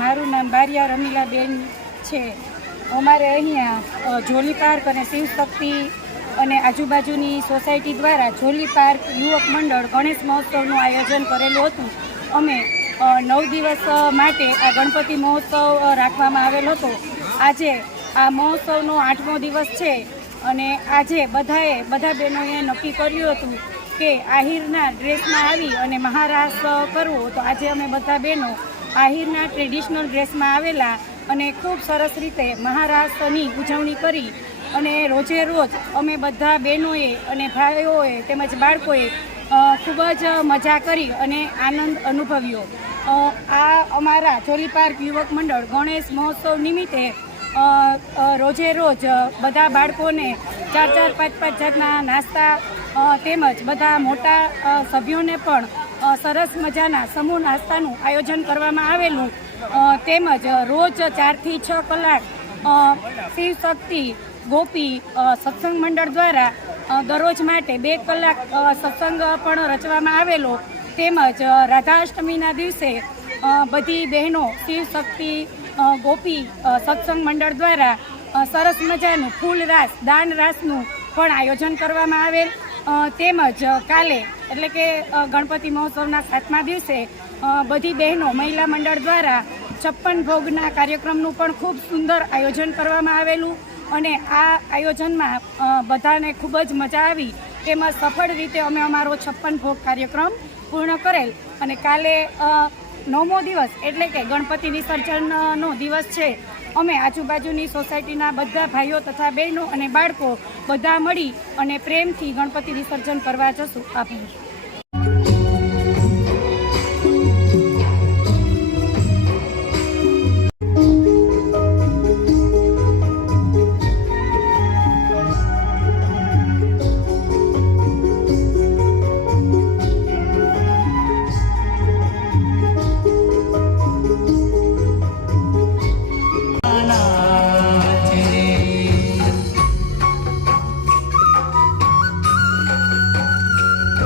મારું નામ બારિયા રમીલાબેન છે. અમારે અહીંયા જોલી પાર્ક અને શિવ શક્તિ અને આજુબાજુની સોસાયટી દ્વારા જોલી પાર્ક યુવક મંડળ ગણેશ મહોત્સવનું આયોજન કરેલું હતું. અમે નવ દિવસ માટે આ ગણપતિ મહોત્સવ રાખવામાં આવેલ હતો. આજે આ મહોત્સવનો આઠમો દિવસ છે અને આજે બધાએ, બધા બહેનોએ નક્કી કર્યું હતું કે આહિરના ડ્રેસમાં આવી અને મહારાસ કરવો. તો આજે અમે બધા બહેનો આહિરના ટ્રેડિશનલ ડ્રેસમાં આવેલા અને ખૂબ સરસ રીતે મહારાષ્ટ્રની ઉજવણી કરી અને રોજે રોજ અમે બધા બહેનોએ અને ભાઈઓએ તેમજ બાળકોએ ખૂબ જ મજા કરી અને આનંદ અનુભવ્યો. આ અમારા ચોલી પાર્ક યુવક મંડળ ગણેશ મહોત્સવ નિમિત્તે રોજે રોજ બધા બાળકોને ચાર ચાર પાંચ પાંચ જાતના નાસ્તા તેમજ બધા મોટા સભ્યોને પણ સરસ મજાના સમૂહ નાસ્તાનું આયોજન કરવામાં આવેલું. તેમજ રોજ ચારથી છ કલાક શિવશક્તિ ગોપી સત્સંગ મંડળ દ્વારા દરરોજ માટે બે કલાક સત્સંગ પણ રચવામાં આવેલો. તેમજ રાધાષ્ટમીના દિવસે બધી બહેનો, શિવ શક્તિ ગોપી સત્સંગ મંડળ દ્વારા સરસ મજાનું ફૂલ રાસ, દાન રાસનું પણ આયોજન કરવામાં આવેલ. તેમજ કાલે, એટલે કે ગણપતિ મહોત્સવના સાતમા દિવસે બધી બહેનો મહિલા મંડળ દ્વારા છપ્પન ભોગના કાર્યક્રમનું પણ ખૂબ સુંદર આયોજન કરવામાં આવેલું અને આ આયોજનમાં બધાને ખૂબ જ મજા આવી. તેમજ સફળ રીતે અમે અમારો છપ્પન ભોગ કાર્યક્રમ પૂર્ણ કરેલ અને કાલે નવમો દિવસ એટલે કે ગણપતિ વિસર્જનનો દિવસ છે અમે આજુબાજુની સોસાયટીના બધા ભાઈઓ તથા બહેનો અને બાળકો બધા મળી અને પ્રેમથી ગણપતિ વિસર્જન કરવા જશું આભાર.